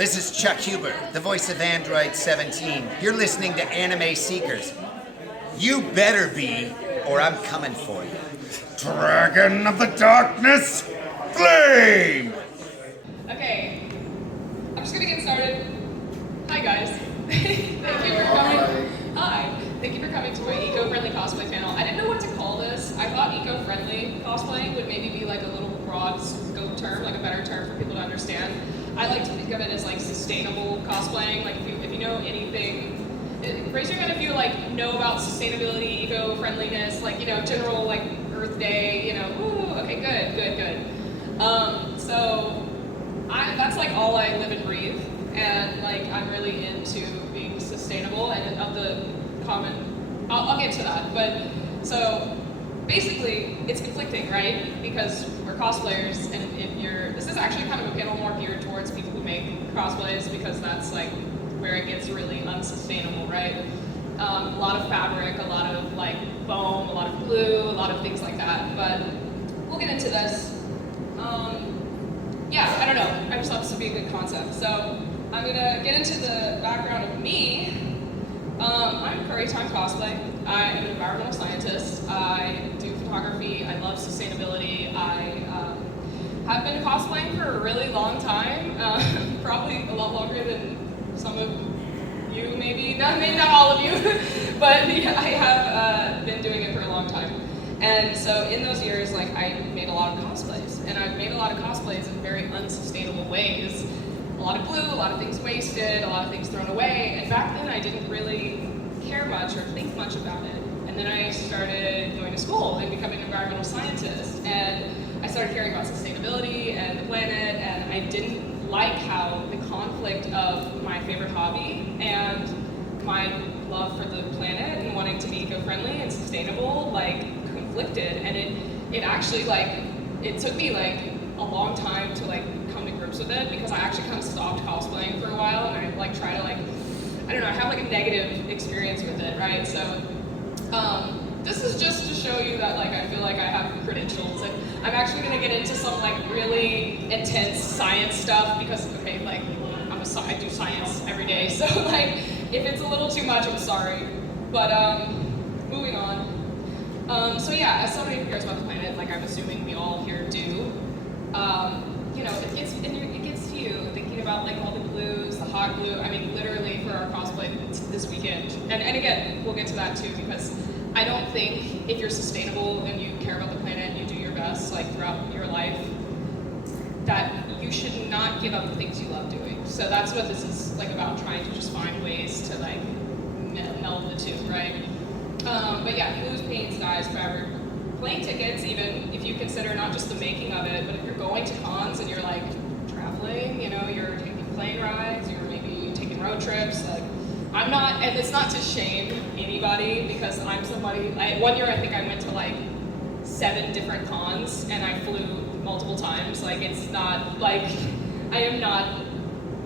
This is Chuck Huber, the voice of Android 17. You're listening to Anime Seekers. You better be, or I'm coming for you. Dragon of the Darkness, Flame! Okay, I'm just gonna get started. Hi guys. Thank you for coming. Hi. Thank you for coming to my eco-friendly cosplay panel. I didn't know what to call this. I thought eco-friendly cosplay would maybe be like a little broad scope term, like a better term for people to understand. I like to think of it as like sustainable cosplaying. Like if you know anything, raise your hand if you like know about sustainability, eco-friendliness, like general like Earth Day. Ooh, okay, good. So that's like all I live and breathe, and like I'm really into being sustainable and of the common. I'll get to that, but so basically it's conflicting, right? Because we're cosplayers, and this is actually kind of a panel more geared towards people who make cosplays, because that's like where it gets really unsustainable, right? A lot of fabric, a lot of like foam, a lot of glue, a lot of things like that. But we'll get into this. Yeah, I don't know. I just thought this would be a good concept. So I'm gonna get into the background of me. I'm Curry Time Cosplay. I am an environmental scientist. I do photography. I love sustainability. I have been cosplaying for a really long time, probably a lot longer than some of you, maybe not all of you, but yeah, I have been doing it for a long time. And so in those years, like I made a lot of cosplays, and I've made a lot of cosplays in very unsustainable ways. A lot of glue, a lot of things wasted, a lot of things thrown away. And back then I didn't really care much or think much about it. And then I started going to school and becoming an environmental scientist. And I started caring about sustainability and the planet, and I didn't like how the conflict of my favorite hobby and my love for the planet and wanting to be eco-friendly and sustainable like conflicted. And it actually like, it took me like a long time to like come to grips with it, because I actually kind of stopped cosplaying for a while, and I like try to like, I don't know, I have like a negative experience with it, right? So this is just to show you that like I feel like I have credentials, and I'm actually gonna get into some like really intense science stuff, because okay, like I do science every day, so like if it's a little too much, I'm sorry. But moving on. So yeah, as somebody who cares about the planet, like I'm assuming we all here do. It gets to you thinking about like all the glues, the hot glue. I mean, literally for our cosplay this weekend, and again, we'll get to that too, because I don't think if you're sustainable and you care about the planet and you do your best like throughout your life, that you should not give up the things you love doing. So that's what this is like about, trying to just find ways to like meld the two, right? But yeah, glues, paints, dyes, fabric, plane tickets, even if you consider not just the making of it, but if you're going to cons and you're like traveling, you're taking plane rides, you're maybe taking road trips, like I'm not, and it's not to shame anybody, because I'm somebody, one year I think I went to like 7 different cons and I flew multiple times. Like it's not like, I am not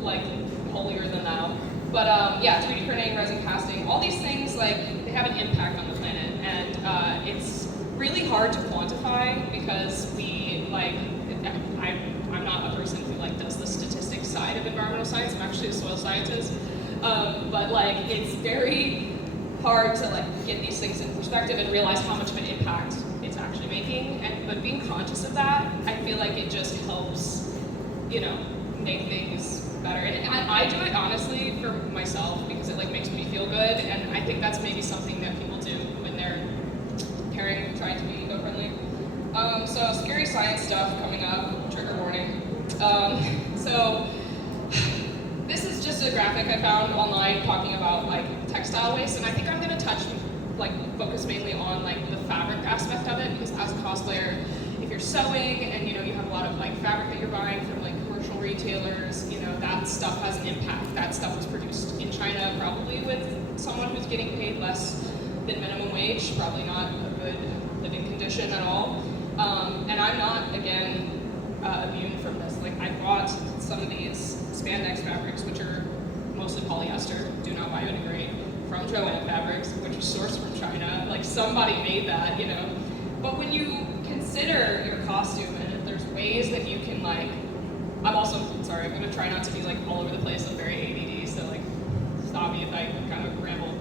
like holier than thou. But yeah, 3D printing, resin casting, all these things, like they have an impact on the planet, and it's really hard to quantify, because we like, I'm not a person who like does the statistics side of environmental science. I'm actually a soil scientist, but like it's very hard to like get these things in perspective and realize how much of an impact it's actually making. But being conscious of that, I feel like it just helps, make things better. And I do it honestly for myself, because it like makes me feel good, and I think that's maybe something that people do when they're trying to be eco-friendly. So scary science stuff coming up, trigger warning. So this is just a graphic I found online talking about like textile waste, and I think I'm gonna focus mainly on like the fabric aspect of it, because as a cosplayer, if you're sewing and you have a lot of like fabric that you're buying from like commercial retailers, that stuff has an impact. That stuff was produced in China, probably with someone who's getting paid less than minimum wage, probably not a good living condition at all. And I'm not, again, immune from this. Like I bought some of these spandex fabrics, which are mostly polyester, do not biodegrade, from Joanne Fabrics, which is sourced from China. Like somebody made that, But when you consider your costume, and if there's ways that you can like, I'm also, sorry, sorry, I'm gonna try not to be like all over the place. I'm very ADD, so like stop me if I kind of ramble.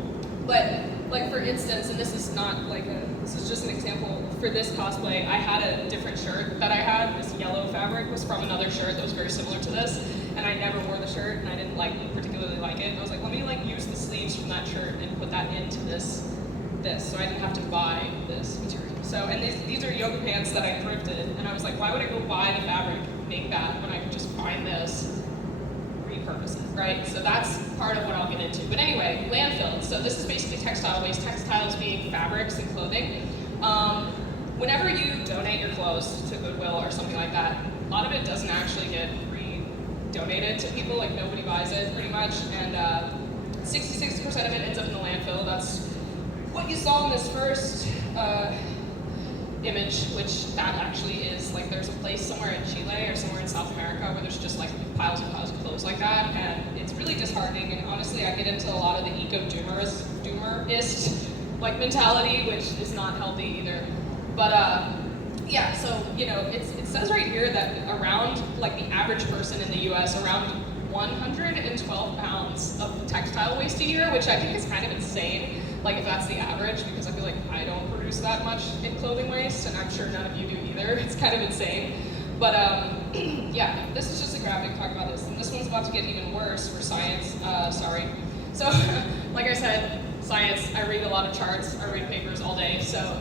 But like for instance, and this is not like this is just an example, for this cosplay, I had a different shirt that I had. This yellow fabric was from another shirt that was very similar to this, and I never wore the shirt, and I didn't like particularly like it. And I was like, let me like use the sleeves from that shirt and put that into this, so I didn't have to buy this material. So, and these are yoga pants that I thrifted, and I was like, why would I go buy the fabric, make that, when I could just find this, repurpose it, right? So that's part of what I'll get into. But anyway, landfill. So this is basically textile waste, textiles being fabrics and clothing. Whenever you donate your clothes to Goodwill or something like that, a lot of it doesn't actually get re-donated to people, like nobody buys it pretty much, and 66% of it ends up in the landfill. That's what you saw in this first image, which that actually is like there's a place somewhere in Chile or somewhere in South America where there's just like piles and piles of clothes like that, and it's really disheartening. And honestly, I get into a lot of the eco-doomerist like mentality, which is not healthy either. But yeah, so you know, it says right here that around like the average person in the U.S. around 112 pounds of textile waste a year, which I think is kind of insane. Like if that's the average, because I feel like I don't produce that much in clothing waste, and I'm sure none of you do either. It's kind of insane. But yeah, this is just a graphic talking about this. And this one's about to get even worse for science, sorry. So like I said, science, I read a lot of charts, I read papers all day. So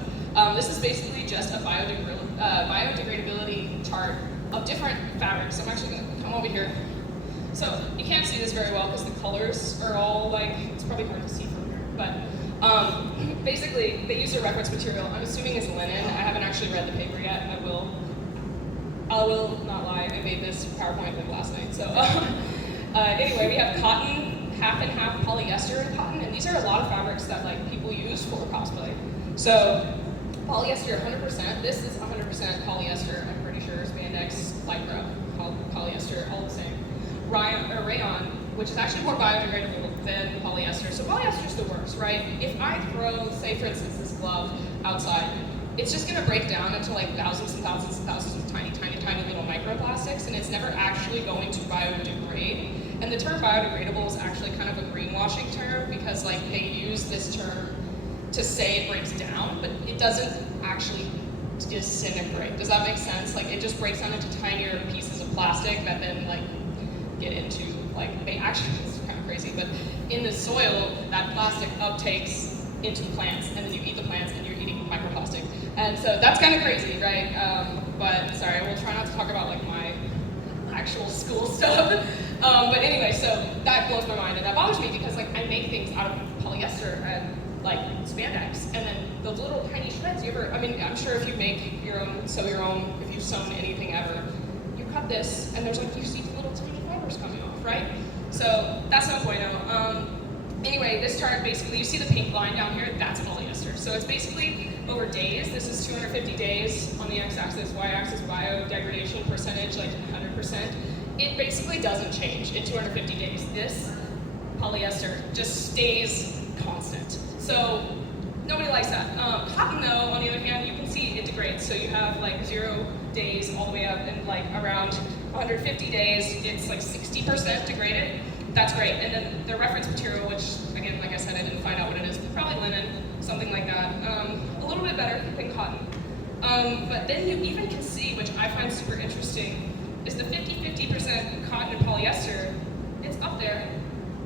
this is basically just a biodegradability chart of different fabrics. So I'm actually gonna come over here. So you can't see this very well because the colors are all like, it's probably hard to see from here, but basically, they use a reference material. I'm assuming it's linen. I haven't actually read the paper yet. I will not lie. I made this PowerPoint like last night. So anyway, we have cotton, half and half polyester and cotton, and these are a lot of fabrics that like people use for cosplay. So polyester, 100%. This is 100% polyester. I'm pretty sure spandex, lycra, polyester, all the same. Rayon, which is actually more biodegradable than polyester. So polyester is the worst, right? If I throw, say for instance, this glove outside, it's just gonna break down into like thousands and thousands and thousands of tiny, tiny, tiny little microplastics, and it's never actually going to biodegrade. And the term biodegradable is actually kind of a greenwashing term because like they use this term to say it breaks down, but it doesn't actually disintegrate. Does that make sense? Like it just breaks down into tinier pieces of plastic that then like get into like they actually, it's kind of crazy, but in the soil that plastic uptakes into plants, and then you eat the plants and you're eating microplastic, and so that's kind of crazy, right? But sorry, we'll try not to talk about like my actual school stuff. But anyway, so that blows my mind, and that bothers me because like I make things out of polyester and like spandex, and then those little tiny shreds. I mean, I'm sure if you make your own, if you've sewn anything ever, you cut this, and there's like you see little tiny fibers coming off, right? So that's no bueno. Anyway, this chart basically, you see the pink line down here, that's polyester. So it's basically over days. This is 250 days on the x-axis, y-axis biodegradation percentage, like 100%. It basically doesn't change in 250 days. This polyester just stays constant. So nobody likes that. Cotton though, on the other hand, you can see it degrades. So you have like 0 days all the way up, and like around 150 days, it's like 60% degraded. That's great. And then the reference material, which again, like I said, I didn't find out what it is, but probably linen, something like that. A little bit better than cotton. But then you even can see, which I find super interesting, is the 50% cotton and polyester. It's up there,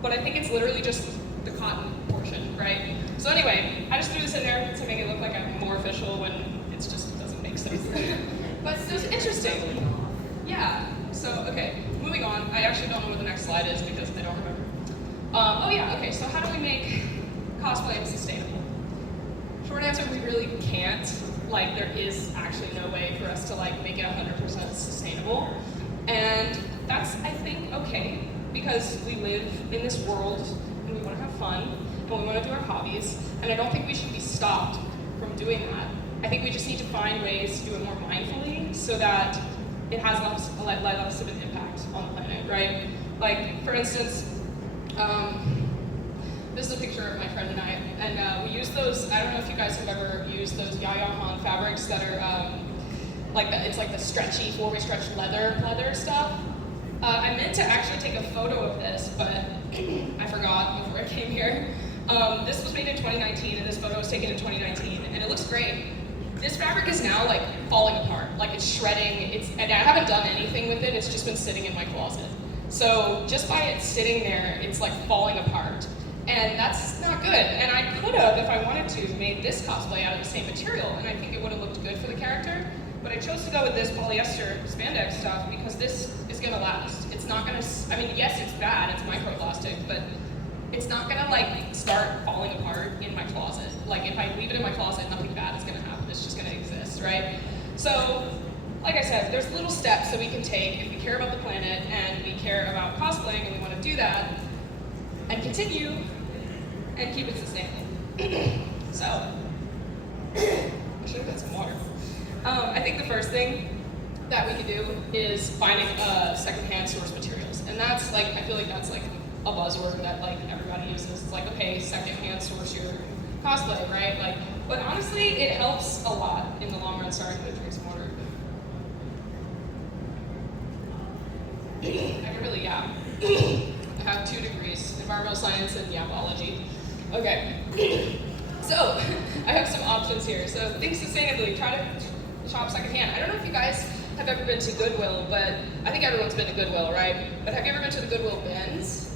but I think it's literally just the cotton portion, right? So anyway, I just threw this in there to make it look like I'm more official when it just doesn't make sense. But it was interesting. Yeah, so okay, moving on. I actually don't know what the next slide is because I don't remember. Oh yeah, okay, so how do we make cosplay sustainable? Short answer, we really can't. Like, there is actually no way for us to like make it 100% sustainable. And that's, I think, okay, because we live in this world and we want to have fun and we want to do our hobbies, and I don't think we should be stopped from doing that. I think we just need to find ways to do it more mindfully so that it has less of an impact on the planet, right? Like, for instance, this is a picture of my friend and I, and we use those, I don't know if you guys have ever used those Yaya Han fabrics that are, it's like the stretchy, 4-way stretch leather stuff. I meant to actually take a photo of this, but I forgot before I came here. This was made in 2019, and this photo was taken in 2019, and it looks great. This fabric is now like falling apart, like it's shredding. And I haven't done anything with it. It's just been sitting in my closet. So just by it sitting there, it's like falling apart, and that's not good. And I could have, if I wanted to, made this cosplay out of the same material, and I think it would have looked good for the character. But I chose to go with this polyester spandex stuff because this is gonna last. It's not gonna, I mean, yes, it's bad, it's microplastic, but it's not gonna like start falling apart in my closet. Like if I leave it in my closet, nothing bad is gonna happen. It's just gonna exist, right? So, like I said, there's little steps that we can take if we care about the planet and we care about cosplaying and we wanna do that and continue and keep it sustainable. So, I should have got some water. I think the first thing that we can do is finding secondhand source materials. And that's like, I feel like that's like a buzzword that like everybody uses. It's like, okay, secondhand source your cosplay, right? Like, but honestly, it helps a lot in the long run. Sorry, I'm gonna drink some water. I can really yap. I have 2 degrees, environmental science and yapology. Okay. So, I have some options here. So, think sustainably, try to shop secondhand. I don't know if you guys have ever been to Goodwill, but I think everyone's been to Goodwill, right? But have you ever been to the Goodwill bins?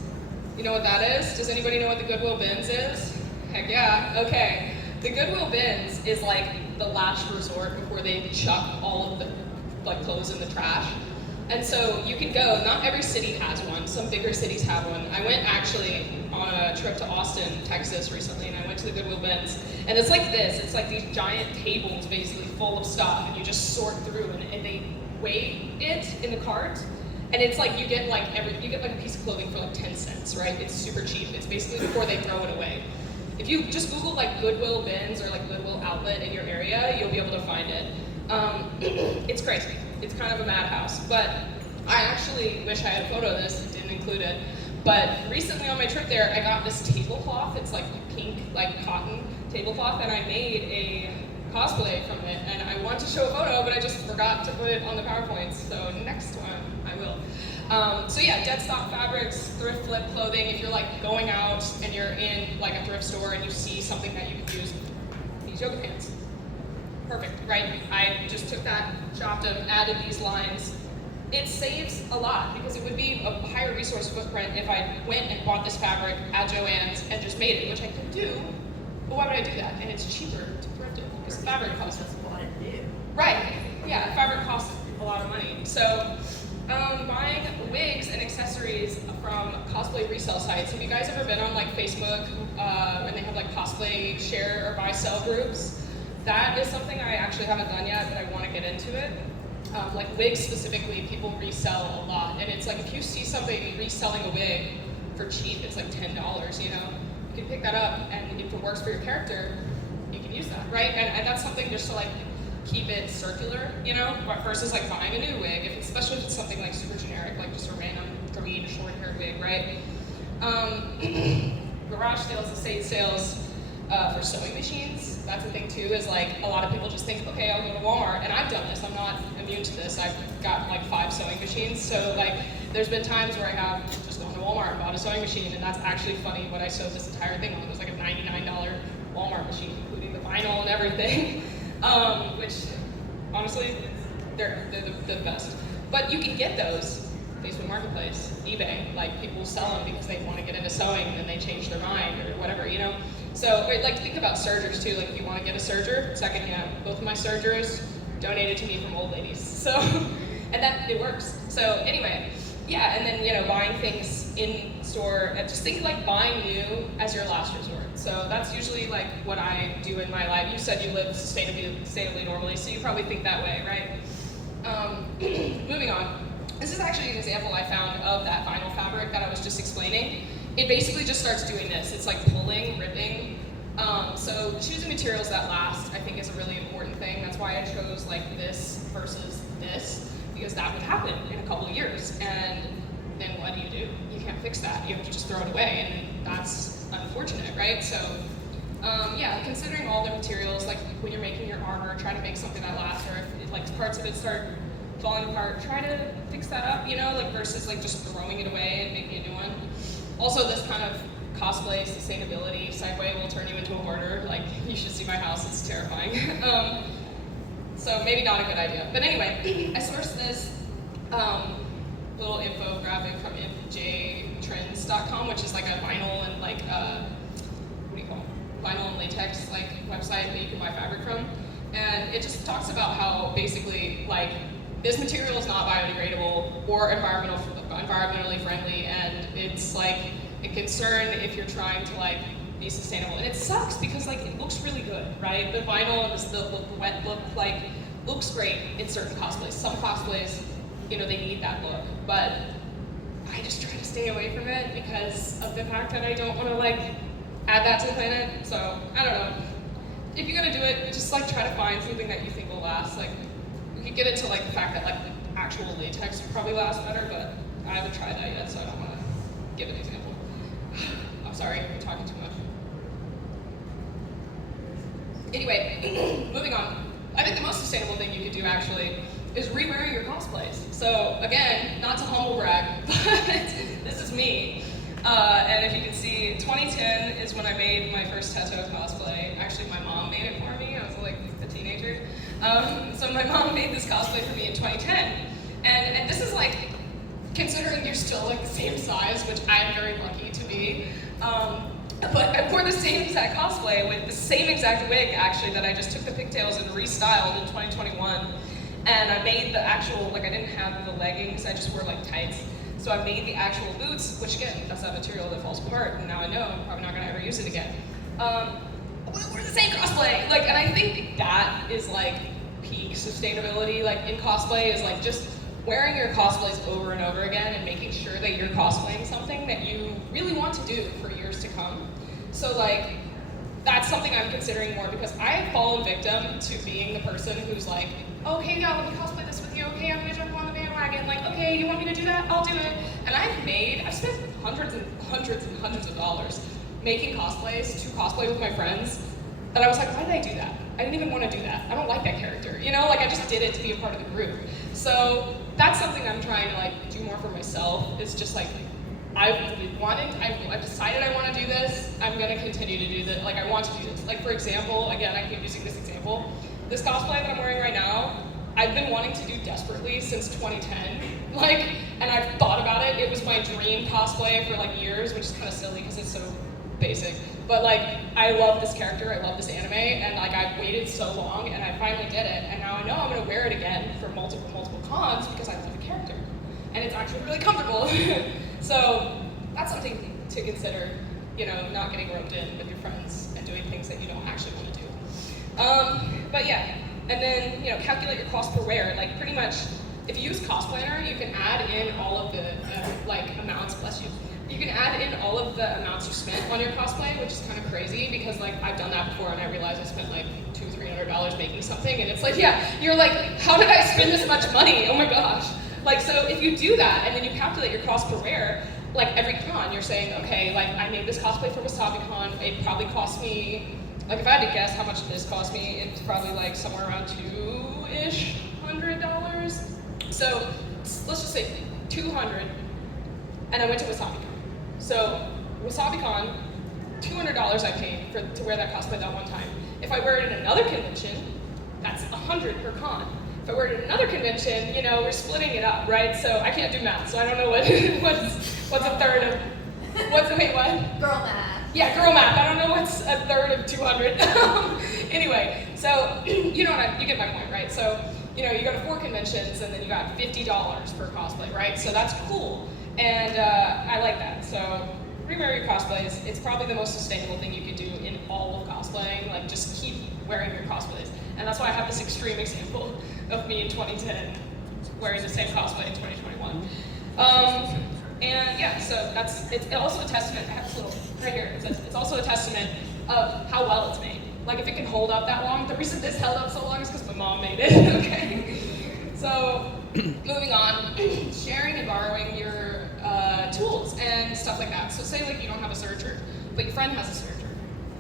You know what that is? Does anybody know what the Goodwill bins is? Heck yeah, okay. The Goodwill bins is like the last resort before they chuck all of the like clothes in the trash. And so you can go, not every city has one, some bigger cities have one. I went actually on a trip to Austin, Texas recently, and I went to the Goodwill bins. And it's like this, it's like these giant tables basically full of stuff, and you just sort through, and they weigh it in the cart. And it's like you get like a piece of clothing for like 10 cents, right? It's super cheap. It's basically before they throw it away. If you just Google like Goodwill bins or like Goodwill outlet in your area, you'll be able to find it. It's crazy. It's kind of a madhouse, but I actually wish I had a photo of this and didn't include it. But recently on my trip there, I got this tablecloth. It's like pink, like cotton tablecloth, and I made a cosplay from it. And I wanted to show a photo, but I just forgot to put it on the PowerPoint. So next one, I will. So yeah, dead stock fabrics, thrift flip clothing. If you're like going out and you're in like a thrift store and you see something that you can use, these yoga pants. Perfect, right? I just took that, chopped them, added these lines. It saves a lot because it would be a higher resource footprint if I went and bought this fabric at Joann's and just made it, which I could do. But why would I do that? And it's cheaper to thrift it because fabric costs new. Right, yeah, fabric costs a lot of money. So buying wigs and accessories from cosplay resale sites. Have you guys ever been on like Facebook when they have like cosplay share or buy sell groups? That is something I actually haven't done yet, but I want to get into it. Like wigs specifically, people resell a lot. And it's like if you see somebody reselling a wig for cheap, it's like $10, you know? You can pick that up, and if it works for your character, you can use that, right? And that's something just to like keep it circular, you know, versus like buying a new wig, especially if it's something like super generic, like just a random green short-haired wig, right? Garage sales, estate sales, for sewing machines, that's the thing too, is like a lot of people just think, okay, I'll go to Walmart, and I've done this, I'm not immune to this, I've got like 5 sewing machines, so like there's been times where I have just gone to Walmart and bought a sewing machine, and that's actually funny what I sewed this entire thing on. It was like a $99 Walmart machine, including the vinyl and everything, which honestly, they're the best. But you can get those Facebook Marketplace, eBay, like people sell them because they want to get into sewing and then they change their mind or whatever, you know? So like think about sergers too, like if you want to get a serger, secondhand. Both of my sergers donated to me from old ladies, so, and that, it works. So anyway, yeah, and then, you know, buying things in store, just think like buying new as your last resort. So that's usually like what I do in my life. You said you live sustainably normally, so you probably think that way, right? Moving on. This is actually an example I found of that vinyl fabric that I was just explaining. It basically just starts doing this. It's like pulling, ripping. So choosing materials that last, I think, is a really important thing. That's why I chose like this versus this, because that would happen in a couple of years. And then what do? You can't fix that. You have to just throw it away, and that's unfortunate, right? So yeah, considering all the materials, like when you're making your armor, try to make something that lasts, or if like parts of it start falling apart, try to fix that up, you know, like versus like just throwing it away and making a new one. Also, this kind of cosplay sustainability segue will turn you into a hoarder. Like, you should see my house, it's terrifying. So maybe not a good idea. But anyway, I sourced this little infographic from jtrends.com, which is like a vinyl and like, what do you call it? Vinyl and latex like website that you can buy fabric from. And it just talks about how basically like this material is not biodegradable or environmentally friendly, and it's like a concern if you're trying to like be sustainable. And it sucks because like it looks really good, right? The vinyl and the wet look like looks great in certain cosplays. Some cosplays, you know, they need that look, but I just try to stay away from it because of the fact that I don't want to like add that to the planet. So I don't know. If you're gonna do it, just like try to find something that you think will last. Like we could get into like the fact that like the actual latex would probably last better, but I haven't tried that yet, so I don't want to give an example. I'm sorry, I'm talking too much. Anyway, moving on. I think the most sustainable thing you could do actually is re-wear your cosplays. So again, not to humble brag, but this is me. And if you can see, 2010 is when I made my first Teto cosplay. Actually, my mom made it for me. I was like a teenager. So my mom made this cosplay for me in 2010. And this is like, considering you're still like the same size, which I am very lucky to be. But I wore the same exact cosplay with the same exact wig, actually, that I just took the pigtails and restyled in 2021. And I made the actual, like I didn't have the leggings, I just wore like tights. So I made the actual boots, which again, that's that material that falls apart, and now I know I'm probably not gonna ever use it again. We're the same cosplay, like, and I think that is like peak sustainability, like in cosplay, is like just wearing your cosplays over and over again and making sure that you're cosplaying something that you really want to do for years to come. So like, that's something I'm considering more because I have fallen victim to being the person who's like, okay, yeah, let me cosplay this with you, okay, I'm gonna jump on the bandwagon, like, okay, you want me to do that? I'll do it. And I've spent hundreds and hundreds and hundreds of dollars making cosplays to cosplay with my friends that I was like, why did I do that? I didn't even want to do that. I don't like that character, you know? Like, I just did it to be a part of the group. So that's something I'm trying to like do more for myself. It's just like, I've decided I want to do this. I'm going to continue to do this. Like, I want to do this. Like, for example, again, I keep using this example. This cosplay that I'm wearing right now, I've been wanting to do desperately since 2010. Like, and I've thought about it. It was my dream cosplay for like years, which is kind of silly because it's so basic. But like, I love this character, I love this anime, and like I've waited so long and I finally did it. And now I know I'm going to wear it again for multiple cons because I love the character. And it's actually really comfortable. So that's something to consider, you know, not getting roped in with your friends and doing things that you don't actually want to do. But yeah, and then, you know, calculate your cost per wear. Like pretty much, if you use Cosplayer, you can add in all of the like amounts, bless you. You can add in all of the amounts you spent on your cosplay, which is kind of crazy because like I've done that before and I realized I spent like $200-300 making something, and it's like, yeah, you're like, how did I spend this much money? Oh my gosh. Like, so if you do that and then you calculate your cost per wear, like every con, you're saying, okay, like I made this cosplay for WasabiCon, it probably cost me, like if I had to guess how much this cost me, it's probably like somewhere around $200-ish. So let's just say 200, and I went to WasabiCon. So WasabiCon, $200 I paid to wear that cosplay that one time. If I wear it at another convention, that's $100 per con. If I wear it at another convention, you know, we're splitting it up, right? So I can't do math, so I don't know what's a third of, wait, what? Girl math. Yeah, girl math. I don't know what's a third of 200. Anyway, so you know you get my point, right? So, you know, you go to 4 conventions and then you got $50 per cosplay, right? So that's cool, and I like that. So re-wear your cosplays. It's probably the most sustainable thing you could do in all of cosplaying. Like, just keep wearing your cosplays. And that's why I have this extreme example of me in 2010 wearing the same cosplay in 2021. And yeah, so it's also a testament. I have this little right here. It says it's also a testament of how well it's made. Like, if it can hold up that long, the reason this held up so long is because my mom made it. Okay. So moving on, sharing and borrowing your tools and stuff like that. So say like you don't have a serger, but your friend has a serger.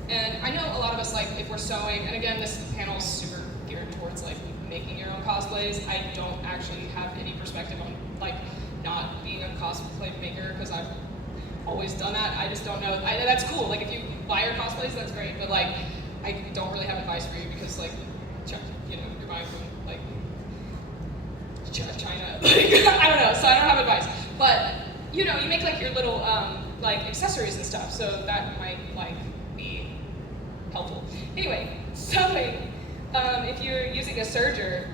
And I know a lot of us, like, if we're sewing, and again, this panel is super geared towards like making your own cosplays. I don't actually have any perspective on like not being a cosplay maker because I've always done that. I just don't know. That's cool. Like if you buy your cosplays, that's great. But like I don't really have advice for you because like you know you're buying from like China. I don't know. So I don't have advice. But you know you make like your little like accessories and stuff. So that might like be helpful. Anyway, so if you're using a serger,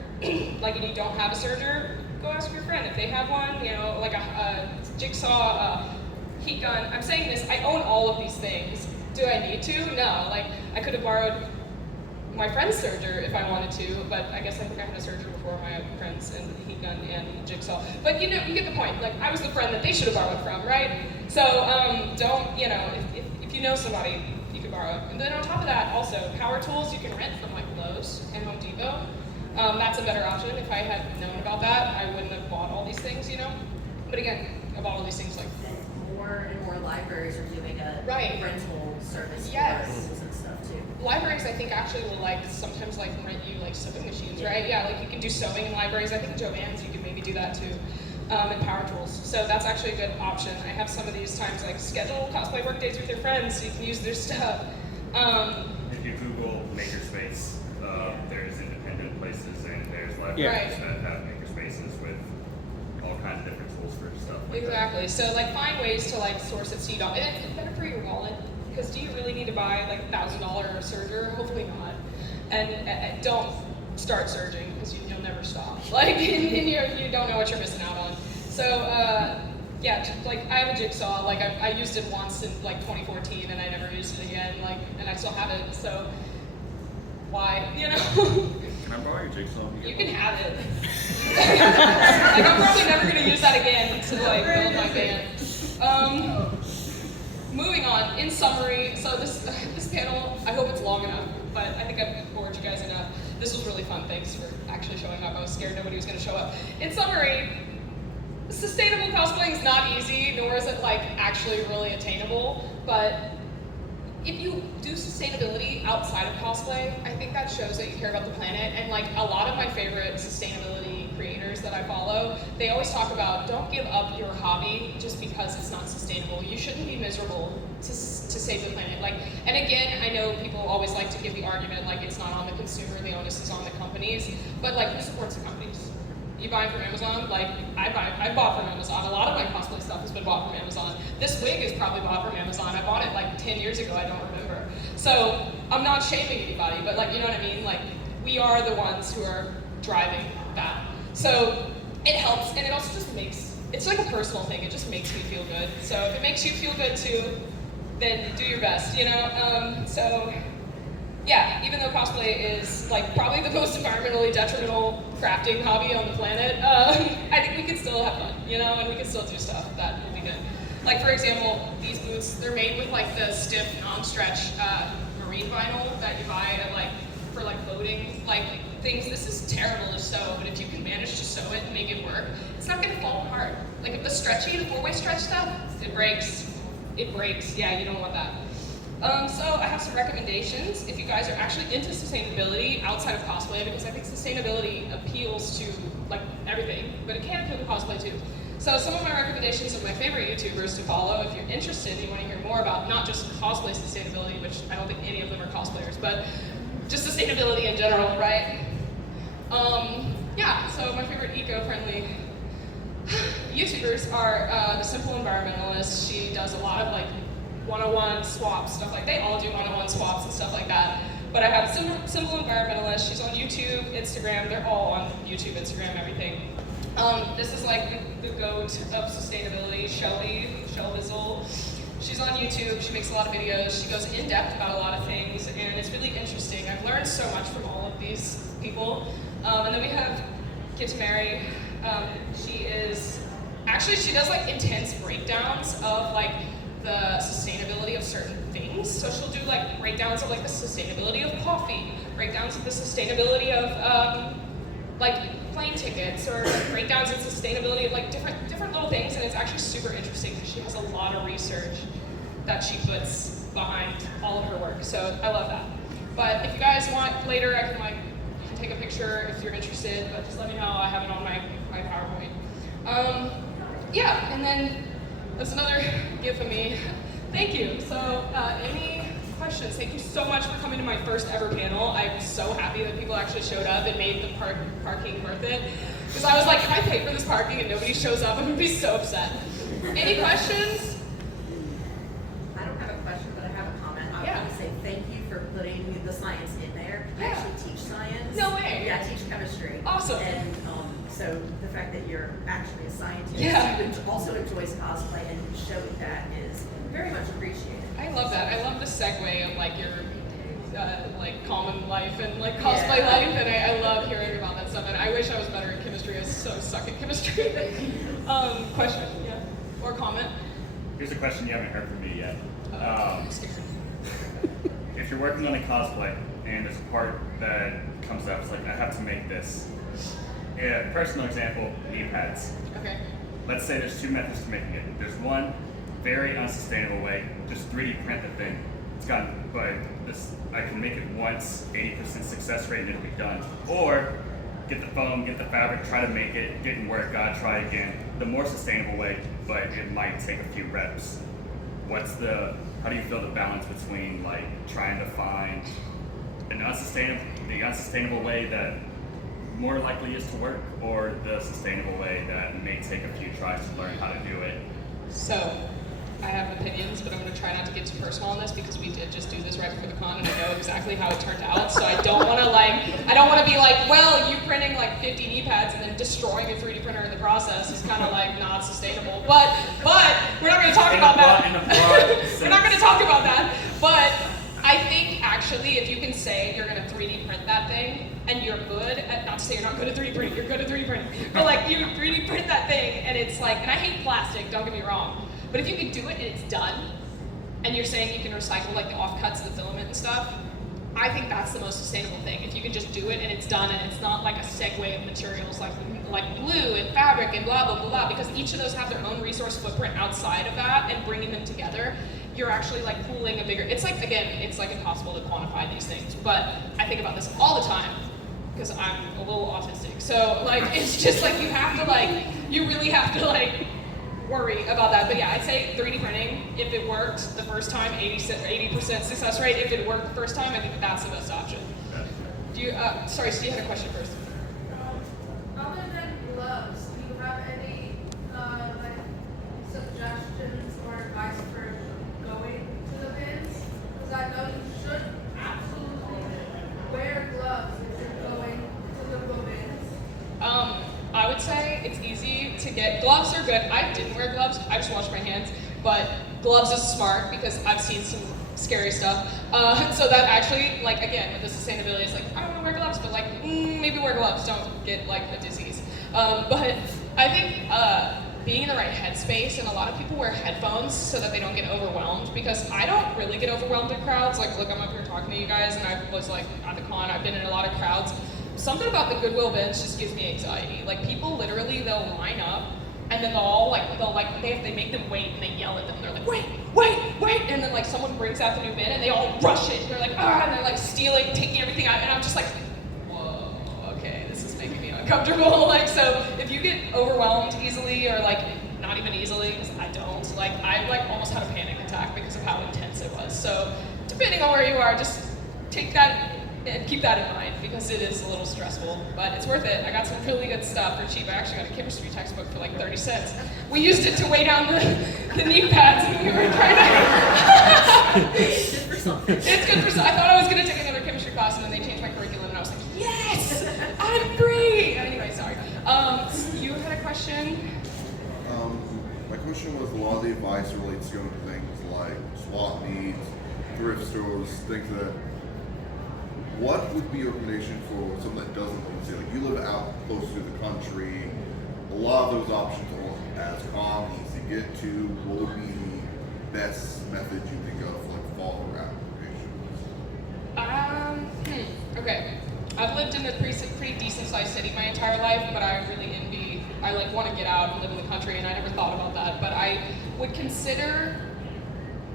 like and you don't have a serger, go ask your friend if they have one. You know, like a jigsaw, heat gun. I'm saying this. I own all of these things. Do I need to? No. Like I could have borrowed my friend's serger if I wanted to, but I guess I think I had a serger before my friends and the heat gun and jigsaw. But you know, you get the point. Like I was the friend that they should have borrowed from, right? So don't, you know, if you know somebody, you could borrow. And then on top of that, also power tools you can rent from like Lowe's and Home Depot. That's a better option. If I had known about that, I wouldn't have bought all these things, you know. But again, I bought all these things like. More and more libraries are doing a rental service for tools and stuff too. Libraries, I think, actually will like sometimes like rent you like sewing machines, right? Yeah, like you can do sewing in libraries. I think Joann's you can maybe do that too, and power tools. So that's actually a good option. I have some of these times like schedule cosplay work days with your friends so you can use their stuff. If you Google makerspace, there's independent places and there's libraries that have makerspaces with all kinds of different tools for stuff like exactly. that. So like find ways to like source it so you don't. And it's better for your wallet because do you really need to buy like $1,000 serger? Hopefully not. And don't start surging because you'll never stop. Like and you don't know what you're missing out on. So yeah, like I have a jigsaw. Like I used it once in like 2014 and I never used it again. Like and I still have it. So why? You know. Can I borrow your jigsaw? You can have it. Like I'm probably never gonna use that again to like build my band. Moving on. In summary, so this panel, I hope it's long enough, but I think I've bored you guys enough. This was really fun. Thanks for actually showing up. I was scared nobody was gonna show up. In summary, sustainable cosplaying is not easy, nor is it like actually really attainable, but if you do sustainability outside of cosplay, I think that shows that you care about the planet. And like a lot of my favorite sustainability creators that I follow, they always talk about don't give up your hobby just because it's not sustainable. You shouldn't be miserable to save the planet. Like, and again, I know people always like to give the argument like it's not on the consumer, the onus is on the companies. But like, who supports the companies? You buying from Amazon? Like I bought from Amazon. A lot of my cosplay stuff has been bought from Amazon. This wig is probably bought from Amazon. I bought it like 10 years ago, I don't remember. So I'm not shaming anybody, but like, you know what I mean? Like we are the ones who are driving that. So it helps, and it also just makes, it's like a personal thing. It just makes me feel good. So if it makes you feel good too, then do your best, you know? So yeah, even though cosplay is like probably the most environmentally detrimental crafting hobby on the planet, I think we can still have fun, you know, and we can still do stuff that will be good. Like for example, these boots, they're made with like the stiff, non-stretch marine vinyl that you buy at like for like boating like things. This is terrible to sew, but if you can manage to sew it and make it work, it's not gonna fall apart. Like if the stretchy, the 4-way stretch stuff, it breaks. It breaks. Yeah, you don't want that. So I have some recommendations if you guys are actually into sustainability outside of cosplay, because I think sustainability appeals to like everything, but it can appeal to cosplay too. So some of my recommendations of my favorite YouTubers to follow if you're interested and you want to hear more about not just cosplay sustainability, which I don't think any of them are cosplayers, but just sustainability in general, right? Yeah, so my favorite eco-friendly YouTubers are The Simple Environmentalist. She does a lot of like 101 swaps, stuff like they all do 101 swaps and stuff like that. But I have Simple Environmentalist. She's on YouTube, Instagram. They're all on YouTube, Instagram, everything. This is like the goat of sustainability, Shelly Vizzle. She's on YouTube. She makes a lot of videos. She goes in depth about a lot of things, and it's really interesting. I've learned so much from all of these people. And then we have Get to Mary. She does like intense breakdowns of like the sustainability of certain things. So she'll do like breakdowns of like the sustainability of coffee, breakdowns of the sustainability of like plane tickets, or like breakdowns in sustainability of like different little things. And it's actually super interesting because she has a lot of research that she puts behind all of her work. So I love that. But if you guys want later, I can like can take a picture if you're interested, but just let me know. I have it on my PowerPoint. Yeah, and then there's another gift of me. Thank you. So, any questions? Thank you so much for coming to my first ever panel. I'm so happy that people actually showed up and made the parking worth it. Because I was like, if I pay for this parking and nobody shows up, I'm gonna be so upset. Any questions? I don't have a question, but I have a comment. I Yeah. want to say thank you for putting the science in there. I Yeah. actually teach science. No way. Yeah, I teach chemistry. Awesome. And so the fact that you're actually a scientist Yeah. who also enjoys cosplay and showing that is very much appreciated. I love that. I love the segue of like your like common life and like cosplay Yeah. life, and I love hearing about that stuff. And I wish I was better at chemistry. I so suck at chemistry. Question, yeah, or comment? Here's a question you haven't heard from me yet. I'm scared. If you're working on a cosplay and there's a part that comes up, it's like, I have to make this. Yeah, personal example, knee pads. Okay. Let's say there's two methods to making it. There's one very unsustainable way, just 3D print the thing. It's gone, but this, I can make it once, 80% success rate, and it'll be done. Or get the foam, get the fabric, try to make it, didn't work, gotta try again. The more sustainable way, but it might take a few reps. How do you feel the balance between like trying to find the unsustainable way that more likely is to work, or the sustainable way that may take a few tries to learn how to do it? So, I have opinions, but I'm going to try not to get too personal on this because we did just do this right before the con, and I know exactly how it turned out. So I don't want to be like, well, you printing like 50 knee pads and then destroying a 3D printer in the process is kind of like not sustainable. But we're not going to talk about that. We're not going to talk about that. But I think actually, if you can say you're going to 3D print that thing, and you're good at, not to say you're not good at 3D printing, you're good at 3D printing, but like you 3D print that thing, and it's like, and I hate plastic, don't get me wrong, but if you can do it and it's done, and you're saying you can recycle like the offcuts of the filament and stuff, I think that's the most sustainable thing. If you can just do it and it's done, and it's not like a segue of materials like glue and fabric and blah, blah, blah, blah, because each of those have their own resource footprint outside of that, and bringing them together, you're actually like pooling a bigger, it's like, again, it's like impossible to quantify these things, but I think about this all the time, because I'm a little autistic. So like, it's just like you really have to like worry about that. But yeah, I'd say 3D printing, if it worked the first time, 80% success rate. If it worked the first time, I think that's the best option. Do you, sorry, Steve had a question first. Other than gloves, do you have any like suggestions or advice for going to the bins? Because I know you should absolutely wear gloves if you're going to the bins. I would say it's easy to get, gloves are good. I didn't wear gloves, I just washed my hands, but gloves is smart because I've seen some scary stuff. So that actually, like again, with the sustainability, it's like, I don't want to wear gloves, but like, maybe wear gloves, don't get like a disease. But I think being in the right headspace, and a lot of people wear headphones so that they don't get overwhelmed, because I don't really get overwhelmed in crowds. Like, look, I'm up here talking to you guys, and I was like, at the con, I've been in a lot of crowds. Something about the Goodwill bins just gives me anxiety. Like, people literally, they'll line up, and then they make them wait, and they yell at them. They're like, wait, and then like someone brings out the new bin, and they all rush it. They're like, and they're like stealing, taking everything out, and I'm just like, whoa, okay, this is making me uncomfortable. Like, so if you get overwhelmed easily, or like not even easily, because I don't, like I like almost had a panic attack because of how intense it was. So depending on where you are, just take that and keep that in mind, because it is a little stressful, but it's worth it. I got some really good stuff for cheap. I actually got a chemistry textbook for like 30 cents. We used it to weigh down the knee pads, and we were trying to... It's good for something. It's good for something. I thought I was going to take another chemistry class, and then they changed my curriculum, and I was like, yes, I'm free. Anyway, sorry. You had a question? My question was, a lot of the advice relates to going to things like swap meets, thrift stores, things that. What would be your recommendation for someone that doesn't live in the city? Like, you live out close to the country. A lot of those options aren't as common, easy to get to. What would be the best method you think of, like, follow around recommendations? Okay. I've lived in a pretty decent sized city my entire life, but I really I like want to get out and live in the country, and I never thought about that. But I would consider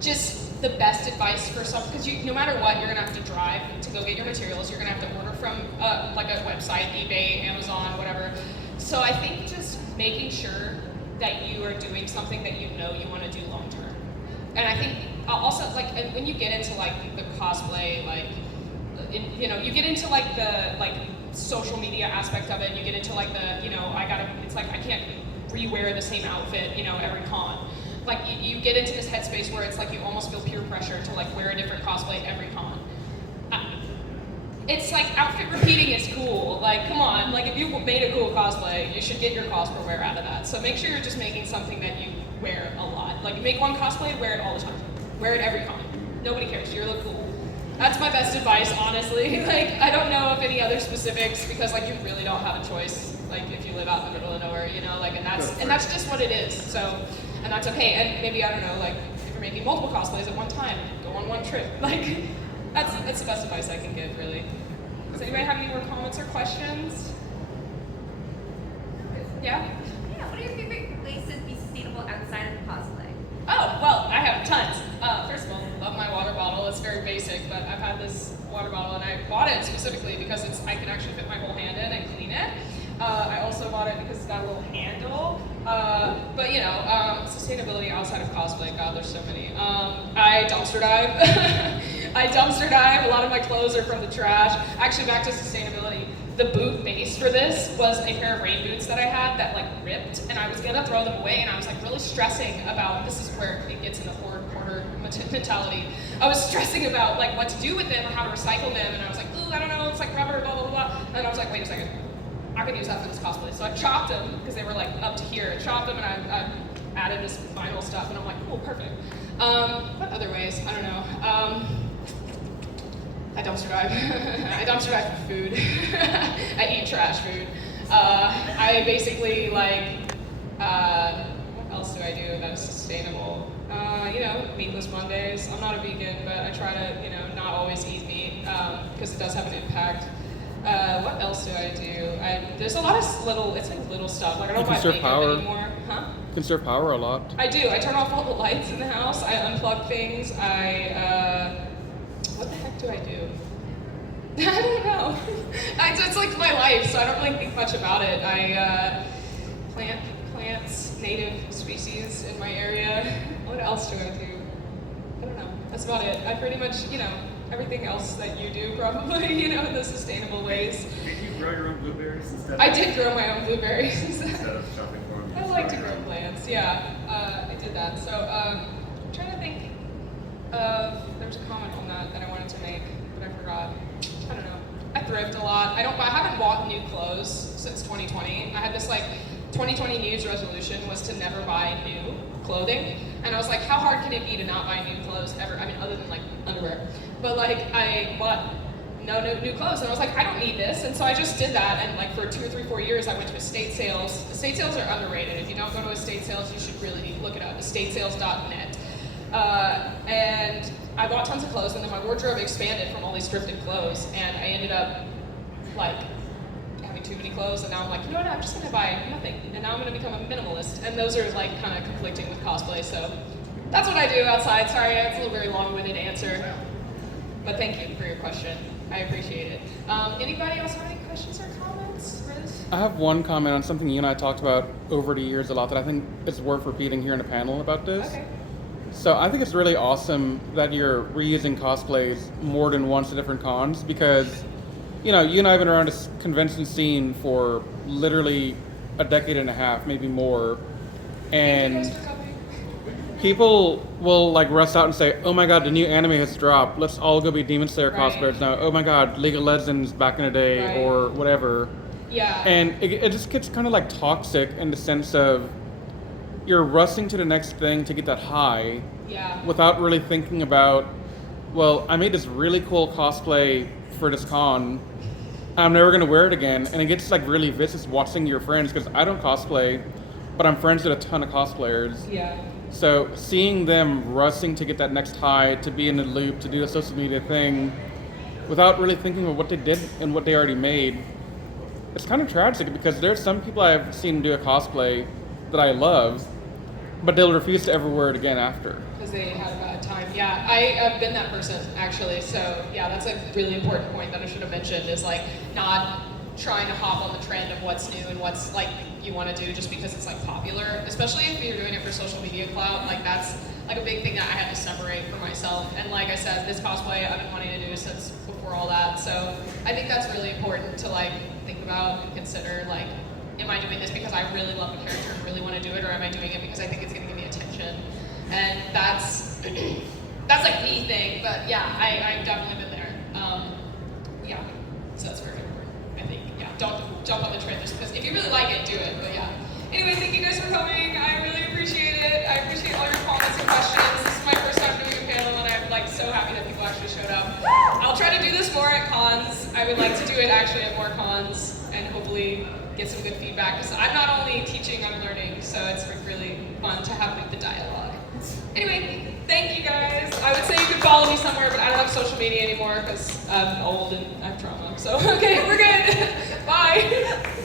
just the best advice for some, because no matter what, you're gonna have to drive to go get your materials. You're gonna have to order from like a website, eBay, Amazon, whatever. So I think just making sure that you are doing something that you know you want to do long term. And I think also like when you get into like the cosplay, like you get into like the like social media aspect of it. You get into like the it's like I can't rewear the same outfit every con. Like you get into this headspace where it's like you almost feel peer pressure to like wear a different cosplay every con. It's like outfit repeating is cool. Like, come on. Like, if you made a cool cosplay, you should get your cosplay wear out of that. So make sure you're just making something that you wear a lot. Like, you make one cosplay, wear it all the time. Wear it every con. Nobody cares. You look cool. That's my best advice, honestly. Like, I don't know of any other specifics because, like, you really don't have a choice. Like, if you live out in the middle of nowhere, like, and that's just what it is. So, and that's okay. And maybe I don't know. Like, if you're making multiple cosplays at one time, go on one trip. Like. That's the best advice I can give, really. Does anybody have any more comments or questions? Yeah? Yeah, what are your favorite ways to be sustainable outside of cosplay? Oh, well, I have tons. First of all, I love my water bottle. It's very basic, but I've had this water bottle, and I bought it specifically because I can actually fit my whole hand in and clean it. I also bought it because it's got a little handle. But sustainability outside of cosplay, God, there's so many. I dumpster dive. I dumpster dive. A lot of my clothes are from the trash. Actually, back to sustainability. The boot base for this was a pair of rain boots that I had that like ripped, and I was gonna throw them away, and I was like really stressing about, this is where it gets in the hoarder mentality. I was stressing about like what to do with them or how to recycle them, and I was like, ooh, I don't know, it's like rubber, blah, blah, blah. And I was like, wait a second. I could use that for this cosplay. So I chopped them because they were like up to here. I chopped them and I added this vinyl stuff, and I'm like, cool, perfect. What other ways? I don't know. I dumpster dive. I dumpster dive for food. I eat trash food. I basically like, what else do I do that is sustainable? Meatless Mondays. I'm not a vegan, but I try to, not always eat meat because it does have an impact. What else do I do? There's a lot of little stuff. Like I don't buy makeup anymore. Huh? You conserve power a lot. I do. I turn off all the lights in the house. I unplug things. What the heck do I do? I don't know. It's like my life, so I don't really think much about it. I plant plants, native species in my area. What else do I do? I don't know. That's about it. I pretty much, everything else that you do probably, the sustainable ways. Did you grow your own blueberries instead? I did grow my own blueberries. Instead of shopping for them. I like to grow plants, yeah. I did that. So I'm trying to think of, there's a comment on that I wanted to make, but I forgot. I don't know. I thrift a lot. I haven't bought new clothes since 2020. I had this 2020 New Year's resolution was to never buy new clothing. And I was like, how hard can it be to not buy new clothes ever? I mean, other than underwear. But I bought no new clothes, and I was like, I don't need this. And so I just did that, and for 2 or 3, 4 years, I went to estate sales. Estate sales are underrated. If you don't go to estate sales, you should really look it up, estatesales.net. And I bought tons of clothes, and then my wardrobe expanded from all these thrifted clothes, and I ended up having too many clothes, and now I'm like, you know what, I'm just gonna buy nothing, and now I'm gonna become a minimalist, and those are kind of conflicting with cosplay, so that's what I do outside. Sorry, it's a little very long-winded answer, but thank you for your question. I appreciate it. Anybody else have any questions or comments? Riz? I have one comment on something you and I talked about over the years a lot that I think is worth repeating here in a panel about this. Okay. So I think it's really awesome that you're reusing cosplays more than once at different cons because, you and I have been around this convention scene for literally a decade and a half, maybe more, and people will rust out and say, oh my god, the new anime has dropped, let's all go be Demon Slayer cosplayers now. Oh my god, League of Legends back in the day, or whatever. Yeah. And it just gets kind of toxic in the sense of you're rushing to the next thing to get that high without really thinking about, well, I made this really cool cosplay for this con, I'm never going to wear it again. And it gets really vicious watching your friends, because I don't cosplay, but I'm friends with a ton of cosplayers. Yeah. So seeing them rushing to get that next high, to be in the loop, to do a social media thing, without really thinking of what they did and what they already made, it's kind of tragic, because there's some people I've seen do a cosplay that I love, but they'll refuse to ever wear it again after. Because they had a bad time. Yeah, I have been that person actually. So yeah, that's a really important point that I should have mentioned is like not trying to hop on the trend of what's new and what's like you want to do just because it's like popular, especially if you're doing it for social media clout. Like that's like a big thing that I had to separate for myself. And like I said, this cosplay I've been wanting to do since before all that. So I think that's really important to like think about and consider like, am I doing this because I really love the character and really want to do it, or am I doing it because I think it's going to give me attention? And that's like the thing. But yeah, I've definitely been there. Yeah, so that's very important. I think don't jump on the trend just because if you really like it, do it. But yeah. Anyway, thank you guys for coming. I really appreciate it. I appreciate all your comments and questions. This is my first time doing a panel, and I'm like so happy that people actually showed up. I'll try to do this more at cons. I would like to do it actually at more cons and hopefully get some good feedback. Because I'm not only teaching, I'm learning, so it's really fun to have like the dialogue. Anyway, thank you guys. I would say you could follow me somewhere, but I don't have social media anymore because I'm old and I have trauma. So okay, we're good. Bye.